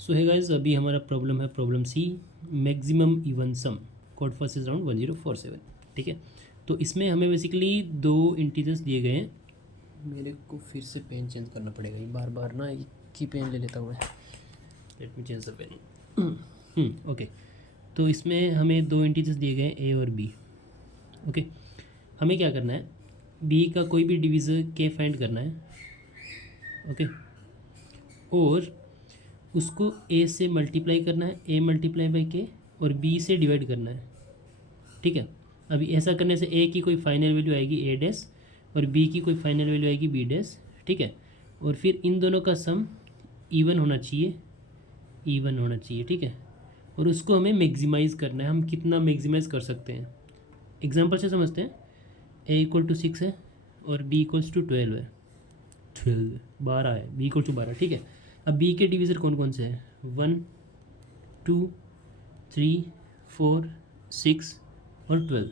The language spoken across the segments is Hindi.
सो है गाइस, अभी हमारा प्रॉब्लम है problem C, maximum even sum code first is around 1047। ठीक है, तो इसमें हमें बेसिकली दो इंटीजर्स दिए गए हैं। मेरे को फिर से पेन चेंज करना पड़ेगा, ये बार बार ना एक ही पेन ले लेता हूँ मैं। Let me change the pen. Okay, तो इसमें हमें दो इंटीजर्स दिए गए हैं ए और बी। ओके, हमें क्या करना है, बी का कोई भी डिवीज़र के फाइंड करना है। ओके, और उसको ए से मल्टीप्लाई करना है, ए मल्टीप्लाई बाई के, और बी से डिवाइड करना है। ठीक है, अभी ऐसा करने से ए की कोई फाइनल वैल्यू आएगी ए डैश, और बी की कोई फाइनल वैल्यू आएगी बी डैश। ठीक है, और फिर इन दोनों का सम इवन होना चाहिए, इवन होना चाहिए। ठीक है, और उसको हमें मैक्सिमाइज़ करना है। हम कितना मैक्सिमाइज़ कर सकते हैं, एग्जांपल से समझते हैं। ए इक्वल टू 6 है और बी इक्वल्स टू 12 है, 12 है, बी इक्वल टू 12। ठीक है, अब बी के डिवीज़र कौन कौन से हैं, 1 2 3 4 6 और 12।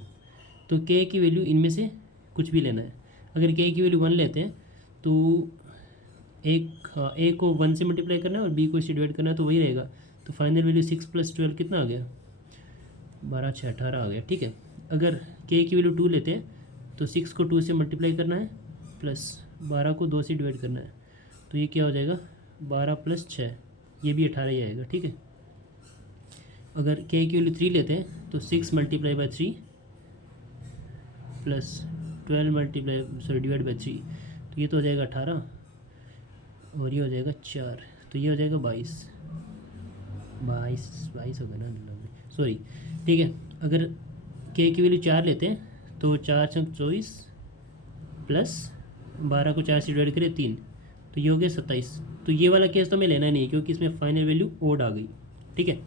तो के की वैल्यू इनमें से कुछ भी लेना है। अगर के की वैल्यू 1 लेते हैं तो ए को 1 से मल्टीप्लाई करना है और बी को इससे डिवाइड करना है, तो वही रहेगा। तो फाइनल वैल्यू 6 + 12 कितना आ गया, 12 6 18 आ गया। ठीक है, अगर के की वैल्यू 2 लेते हैं तो 6 को 2 से मल्टीप्लाई करना है प्लस 12 को 2 से डिवाइड करना है, तो ये क्या हो जाएगा, 12 + 6, ये भी 18 ही आएगा। ठीक है, अगर के की वैल्यू 3 लेते हैं तो 6 × 3 प्लस 12 डिवाइड बाई 3, तो ये तो हो जाएगा 18, और ये हो जाएगा 4, तो ये हो जाएगा 22 होगा ना, सॉरी। ठीक है, अगर के की वैल्यू 4 लेते हैं तो 4 × 24 प्लस 12 को 4 से डिवाइड करें 3, तो ये हो गया 27। तो ये वाला केस तो हमें लेना नहीं है क्योंकि इसमें फाइनल वैल्यू ओड आ गई। ठीक है,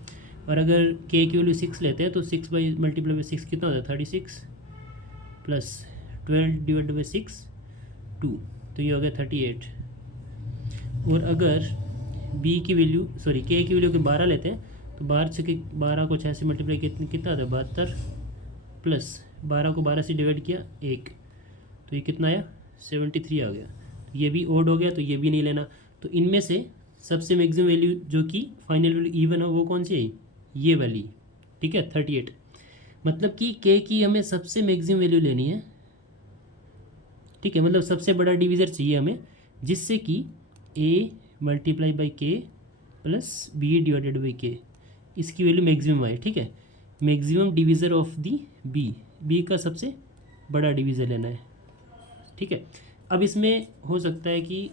और अगर के की वैल्यू 6 लेते हैं तो 6 मल्टीप्लाई बाई 6 कितना होता है, 36 प्लस 12 डिवाइड बाई 6 2, तो ये हो गया 38। और अगर बी की वैल्यू सॉरी के की वैल्यू के 12 लेते हैं तो 12 को 6 से मल्टीप्लाई कितना आता है, 72 प्लस 12 को 12 से डिवाइड किया 1, तो ये कितना आया, 73 आ गया। तो ये भी ओड हो गया, तो ये भी नहीं लेना। तो इनमें से सबसे मैक्सिमम वैल्यू जो कि फाइनल वैल्यू इवन हो वो कौन सी है, ये वाली। ठीक है, 38, मतलब कि के की हमें सबसे मैक्सिमम वैल्यू लेनी है। ठीक है, मतलब सबसे बड़ा डिवीज़र चाहिए हमें जिससे कि A multiply by K plus B divided by K, इसकी वैल्यू मैक्सिमम आए। ठीक है, maximum divisor of the B का सबसे बड़ा डिवीज़र लेना है। ठीक है, अब इसमें हो सकता है कि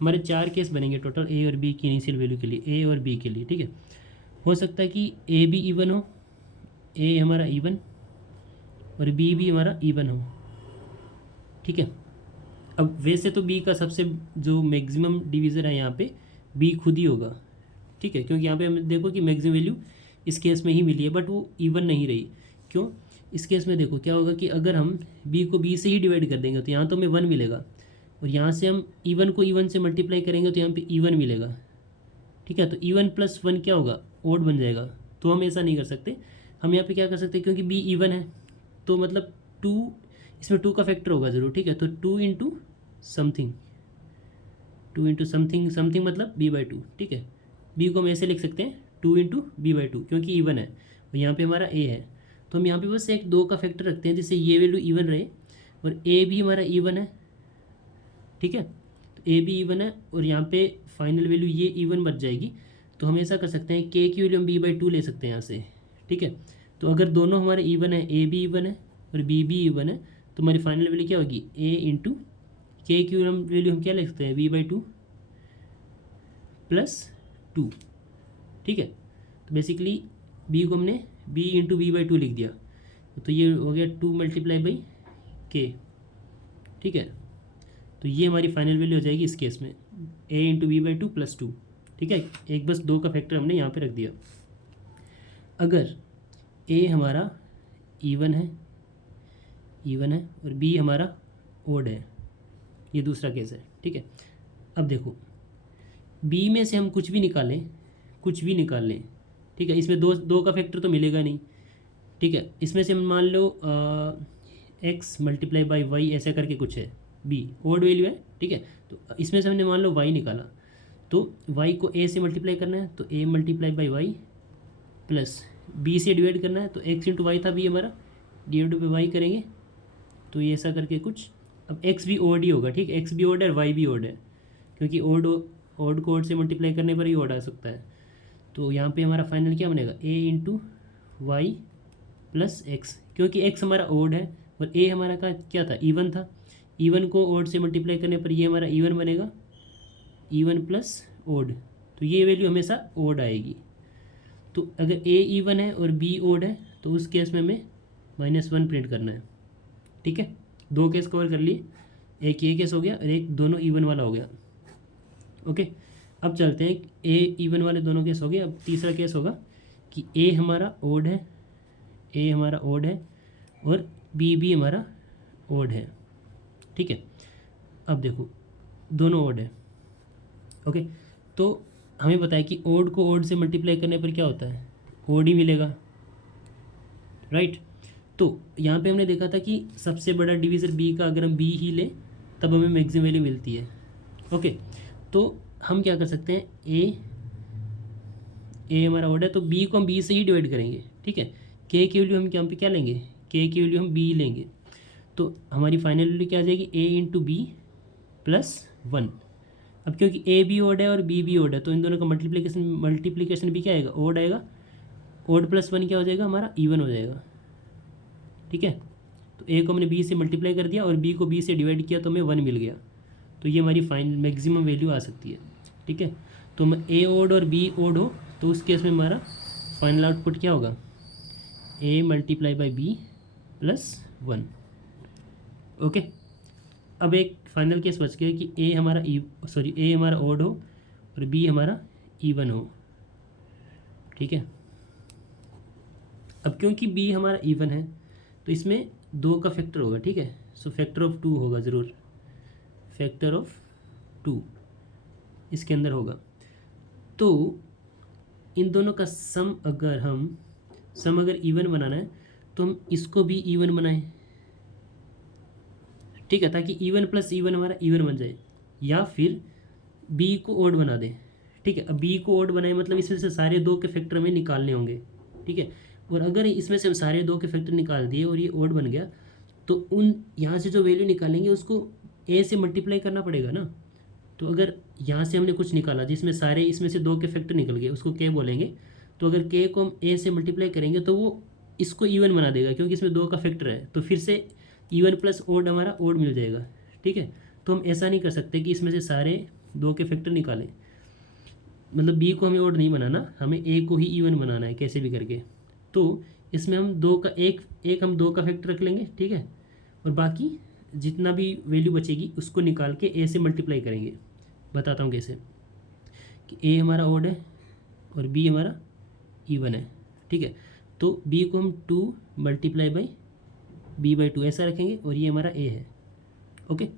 हमारे 4 केस बनेंगे टोटल ए और बी की इनिशियल वैल्यू के लिए, ए और बी के लिए। ठीक है, हो सकता है कि ए भी इवन हो, ए हमारा इवन और बी भी हमारा इवन हो। ठीक है, अब वैसे तो बी का सबसे जो मैक्सिमम डिवीज़र है यहाँ पे बी खुद ही होगा। ठीक है, क्योंकि यहाँ पे हमें देखो कि मैक्सिमम वैल्यू इस केस में ही मिली है, बट वो इवन नहीं रही। क्यों, इस केस में देखो क्या होगा कि अगर हम बी को बी से ही डिवाइड कर देंगे तो यहाँ तो हमें 1 मिलेगा, और यहाँ से हम इवन को इवन से मल्टीप्लाई करेंगे तो यहाँ पे इवन मिलेगा। ठीक है, तो इवन प्लस 1 क्या होगा, ओड बन जाएगा। तो हम ऐसा नहीं कर सकते, हम यहाँ पे क्या कर सकते हैं, क्योंकि बी इवन है तो मतलब 2, इसमें 2 का फैक्टर होगा ज़रूर। ठीक है, तो 2 × समथिंग, 2 × समथिंग मतलब b/2। ठीक है, बी को हम ऐसे लिख सकते हैं 2 × b/2, क्योंकि इवन है और यहाँ पे हमारा ए है। तो हम यहाँ पे बस एक 2 का फैक्टर रखते हैं जिससे ये वैल्यू इवन रहे, और ए भी हमारा इवन है। ठीक है, तो ए भी इवन है और यहाँ पे फाइनल वैल्यू ये इवन बच जाएगी। तो हम ऐसा कर सकते हैं, के की वैल्यू हम b/2 ले सकते हैं यहाँ से। ठीक है, तो अगर दोनों हमारे इवन है, ए भी इवन है और बी भी इवन है, तो हमारी फाइनल वैल्यू क्या होगी, ए × के की वैल्यू हम क्या लिख सकते हैं, b/2 + 2। ठीक है, तो बेसिकली बी को हमने b × b/2 लिख दिया, तो ये हो गया 2 × के। ठीक है, तो ये हमारी फाइनल वैल्यू हो जाएगी इस केस में, a × b/2 + 2। ठीक है, एक बस 2 का फैक्टर हमने यहाँ पे रख दिया। अगर a हमारा इवन है और b हमारा ओड है, ये दूसरा केस है। ठीक है, अब देखो b में से हम कुछ भी निकाल लें। ठीक है, इसमें दो का फैक्टर तो मिलेगा नहीं। ठीक है, इसमें से हम मान लो x × y ऐसा करके कुछ है, b ओड वैल्यू है। ठीक है, तो इसमें से हमने मान लो y निकाला, तो y को a से मल्टीप्लाई करना है तो a multiply by Y plus b से डिवाइड करना है तो x इंटू वाई था b हमारा, डिवाइड बाई वाई करेंगे तो ये ऐसा करके कुछ। अब x भी ओड ही होगा, ठीक है, x भी ओड है और y भी ओड है, क्योंकि ओड ओड को ओड से मल्टीप्लाई करने पर ही ओड आ सकता है। तो यहाँ पे हमारा फाइनल क्या बनेगा, a into Y plus X, क्योंकि x हमारा ओड है और a हमारा का क्या था, इवन था। इवन को ओड से मल्टीप्लाई करने पर ये हमारा इवन बनेगा, इवन प्लस ओड, तो ये वैल्यू हमेशा ओड आएगी। तो अगर a इवन है और b ओड है तो उस केस में हमें -1 प्रिंट करना है, ठीक है। दो केस कवर कर लिए, एक ये केस हो गया और एक दोनों इवन वाला हो गया। ओके, अब चलते हैं, ए इवन वाले दोनों केस हो गए। अब तीसरा केस होगा कि ए हमारा ओड है, ए हमारा ओड है और बी भी हमारा ओड है, ठीक है। अब देखो दोनों ओड है, ओके। तो हमें पता है कि ओड को ओड से मल्टीप्लाई करने पर क्या होता है, ओड ही मिलेगा, राइट। तो यहाँ पे हमने देखा था कि सबसे बड़ा डिवीज़र बी का अगर हम बी ही लें तब हमें मैक्सिमम वैल्यू मिलती है, ओके। तो हम क्या कर सकते हैं, ए हमारा ओड है तो बी को हम बी से ही डिवाइड करेंगे, ठीक है। के की वैल्यू हम यहाँ पे क्या लेंगे, के की वैल्यू हम बी लेंगे, तो हमारी फाइनल वैल्यू क्या आ जाएगी, ए इंटू बी प्लस 1। अब क्योंकि ए भी ओड है और बी भी ओड है तो इन दोनों का मल्टीप्लिकेशन भी क्या आएगा, ओड आएगा। ओड प्लस 1 क्या हो जाएगा, हमारा इवन हो जाएगा, ठीक है। तो ए को हमने बी से मल्टीप्लाई कर दिया और बी को बी से डिवाइड किया तो हमें 1 मिल गया, तो ये हमारी फाइनल मैक्सिमम वैल्यू आ सकती है, ठीक है। तो हम ए ओड और बी ओड हो तो उस केस में हमारा फाइनल आउटपुट क्या होगा, A multiply by B plus 1, okay. अब एक फाइनल केस बच गया कि ए हमारा ओड हो और बी हमारा इवन हो, ठीक है। अब क्योंकि बी हमारा इवन है तो इसमें 2 का फैक्टर होगा, ठीक है। सो फैक्टर ऑफ 2 होगा ज़रूर, फैक्टर ऑफ 2 इसके अंदर होगा। तो इन दोनों का सम अगर इवन बनाना है तो हम इसको भी इवन बनाएं, ठीक है, ताकि इवन प्लस इवन हमारा इवन बन जाए, या फिर बी को ओड बना दें, ठीक है। अब बी को ओड बनाए मतलब इसमें से सारे 2 के फैक्टर हमें निकालने होंगे, ठीक है। और अगर इसमें से हम सारे 2 के फैक्टर निकाल दिए और ये ओड बन गया तो उन यहाँ से जो वैल्यू निकालेंगे उसको ए से मल्टीप्लाई करना पड़ेगा ना। तो अगर यहाँ से हमने कुछ निकाला जिसमें सारे इसमें से 2 के फैक्टर निकल गए उसको के बोलेंगे, तो अगर के को हम ए से मल्टीप्लाई करेंगे तो वो इसको इवन बना देगा क्योंकि इसमें 2 का फैक्टर है, तो फिर से इवन प्लस ओड हमारा ओड मिल जाएगा, ठीक है। तो हम ऐसा नहीं कर सकते कि इसमें से सारे 2 के फैक्टर निकालें, मतलब बी को हमें ओड नहीं बनाना, हमें ए को ही इवन बनाना है कैसे भी करके। तो इसमें हम 2 का एक हम 2 का फैक्टर रख लेंगे, ठीक है, और बाकी जितना भी वैल्यू बचेगी उसको निकाल के ए से मल्टीप्लाई करेंगे। बताता हूँ कैसे, कि ए हमारा ओड है और बी हमारा इवन है, ठीक है। तो बी को हम 2 मल्टीप्लाई बाई बी बाई 2 ऐसा रखेंगे और ये हमारा ए है, ओके।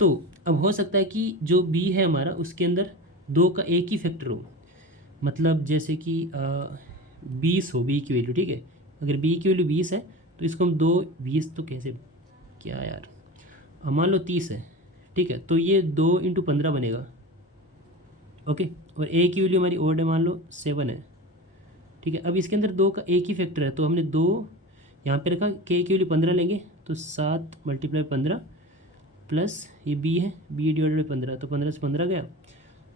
तो अब हो सकता है कि जो बी है हमारा उसके अंदर 2 का एक ही फैक्टर हो, मतलब जैसे कि 20 हो बी की वैल्यू, ठीक है। अगर बी की वैल्यू 20 है तो इसको हम 20 तो कैसे, क्या यार, मान लो 30 है, ठीक है। तो ये 2 इंटू 15 बनेगा, ओके। और ए की वैल्यू हमारी ओड है, मान लो 7 है, ठीक है। अब इसके अंदर 2 का एक ही फैक्टर है तो हमने 2 यहाँ पे रखा, के की वैल्यू 15 लेंगे तो 7 मल्टीप्लाई 15 प्लस ये बी है, बी डिवाइडेड बाई 15, तो 15 से 15 गया,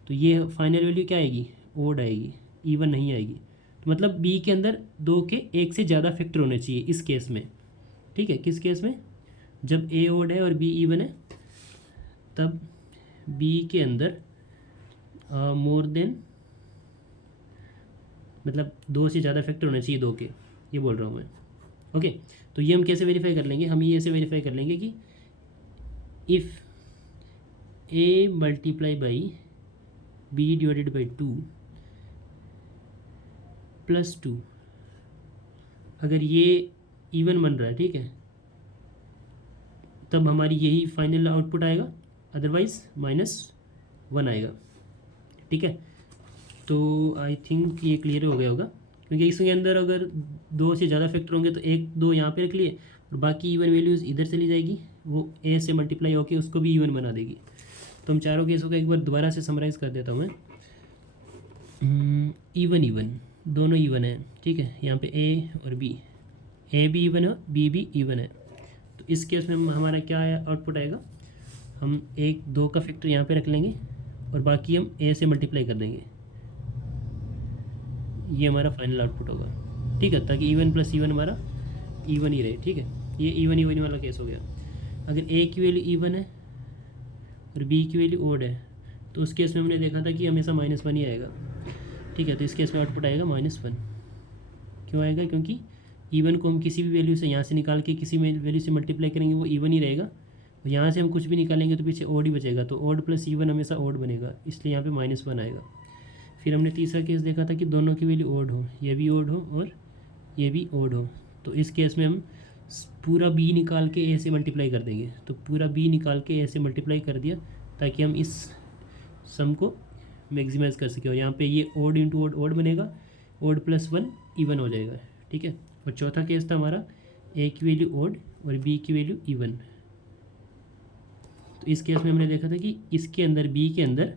तो ये फाइनल वैल्यू क्या आएगी, ओड आएगी, इवन नहीं आएगी। तो मतलब बी के अंदर 2 के एक से ज़्यादा फैक्टर होने चाहिए इस केस में, ठीक है। किस केस में, जब ए ओड है और बी इवन है तब बी के अंदर मोर देन, मतलब 2 से ज़्यादा फैक्टर होने चाहिए 2 के, ये बोल रहा हूँ मैं, ओके। तो ये हम कैसे वेरीफाई कर लेंगे, हम ये ऐसे वेरीफाई कर लेंगे कि if A multiply by B divided by 2 प्लस 2, अगर ये इवन बन रहा है, ठीक है, तब हमारी यही फाइनल आउटपुट आएगा, अदरवाइज -1 आएगा, ठीक है। तो आई थिंक ये क्लियर हो गया होगा, क्योंकि इसके अंदर अगर 2 से ज़्यादा फैक्टर होंगे तो 1 2 यहाँ पे रख लिए और बाकी इवन वैल्यूज़ इधर चली जाएगी, वो ए से मल्टीप्लाई होकर उसको भी इवन बना देगी। तो हम चारों केसों को एक बार दोबारा से समराइज़ कर देता हूँ मैं। इवन इवन दोनों इवन है, ठीक है। यहाँ पे ए और बी, ए भी इवन है, बी भी इवन है। तो इस केस में हमारा क्या आउटपुट आएगा, हम 1 2 का फैक्टर यहाँ पे रख लेंगे और बाकी हम ए से मल्टीप्लाई कर देंगे। ये हमारा फाइनल आउटपुट होगा, ठीक है, ताकि इवन प्लस इवन हमारा इवन ही रहे, ठीक है। ये इवन इवन वाला केस हो गया। अगर ए की वैल्यू इवन है और बी की वैल्यू ओड है, तो उस केस में हमने देखा था कि हमेशा -1 ही आएगा, ठीक है। तो इस केस में आउटपुट आएगा -1। क्यों आएगा, क्योंकि इवन को हम किसी भी वैल्यू से यहाँ से निकाल के किसी वैल्यू से मल्टीप्लाई करेंगे वो इवन ही रहेगा, और यहाँ से हम कुछ भी निकालेंगे तो पीछे ओड ही बचेगा, तो ओड प्लस इवन हमेशा ओड बनेगा, इसलिए यहाँ पे -1 आएगा। फिर हमने तीसरा केस देखा था कि दोनों की वैल्यू ओड हो, ये भी ओड हो और ये भी ओड हो, तो इस केस में हम पूरा बी निकाल के ए से मल्टीप्लाई कर देंगे। तो पूरा बी निकाल के ए से मल्टीप्लाई कर दिया ताकि हम इस सम को मैक्सिमाइज कर सकें, और यहाँ पे ये ओड इंटू ओड ओड बनेगा, ओड प्लस 1 इवन हो जाएगा, ठीक है। और चौथा केस था हमारा ए की वैल्यू ओड और बी की वैल्यू इवन। तो इस केस में हमने देखा था कि इसके अंदर बी के अंदर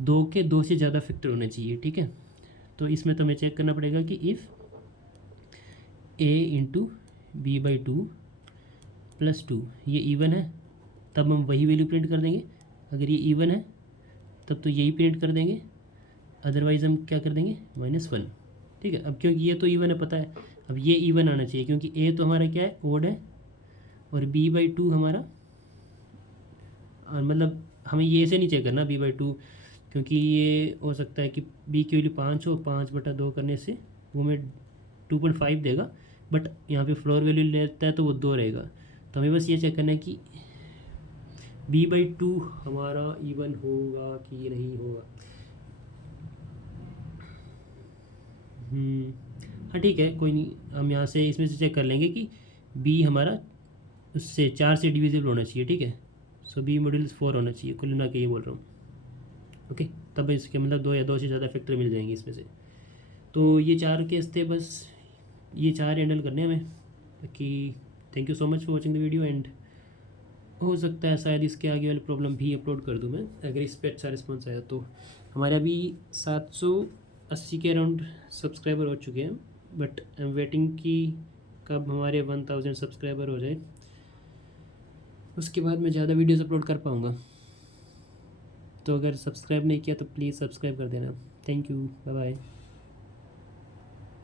2 के 2 से ज़्यादा फैक्टर होने चाहिए, ठीक है। तो इसमें तो हमें चेक करना पड़ेगा कि if A into B by 2 प्लस 2 ये इवन है, तब हम वही वैल्यू प्रिंट कर देंगे। अगर ये इवन है तब तो यही प्रिंट कर देंगे, अदरवाइज़ हम क्या कर देंगे, -1, ठीक है। अब क्योंकि ये तो इवन है पता है, अब ये इवन आना चाहिए क्योंकि ए तो हमारा क्या है, ओड है, और बी बाई 2 हमारा, और मतलब हमें ये से नहीं चेक करना बी बाई 2, क्योंकि ये हो सकता है कि बी की वैल्यू 5 हो, 5/2 करने से वो हमें 2.5 देगा, बट यहाँ पे फ्लोर वैल्यू लेता है तो वो 2 रहेगा। तो हमें बस ये चेक करना है कि बी बाई 2 हमारा इवन होगा कि नहीं होगा। हाँ ठीक है, कोई नहीं, हम यहाँ से इसमें से चेक कर लेंगे कि बी हमारा उससे 4 से डिविजिबल होना चाहिए, ठीक है। सो बी मॉड्यूलस 4 होना चाहिए, कुल मिला के ये बोल रहा हूँ, ओके। तब इसके मतलब 2 या 2 से ज़्यादा फैक्टर मिल जाएंगे इसमें से। तो ये 4 केस थे, बस ये 4 हैंडल करने हमें। बाकी thank you so much for watching the video, and हो सकता है शायद इसके आगे वाली प्रॉब्लम भी अपलोड कर दूं मैं, अगर इस पर अच्छा रिस्पॉन्स आया तो। हमारे अभी 780 के अराउंड सब्सक्राइबर हो चुके हैं, बट आई एम वेटिंग कि कब हमारे 1000 सब्सक्राइबर हो जाए, उसके बाद मैं ज़्यादा वीडियोस अपलोड कर पाऊँगा। तो अगर सब्सक्राइब नहीं किया तो प्लीज़ सब्सक्राइब कर देना। Thank you, bye bye.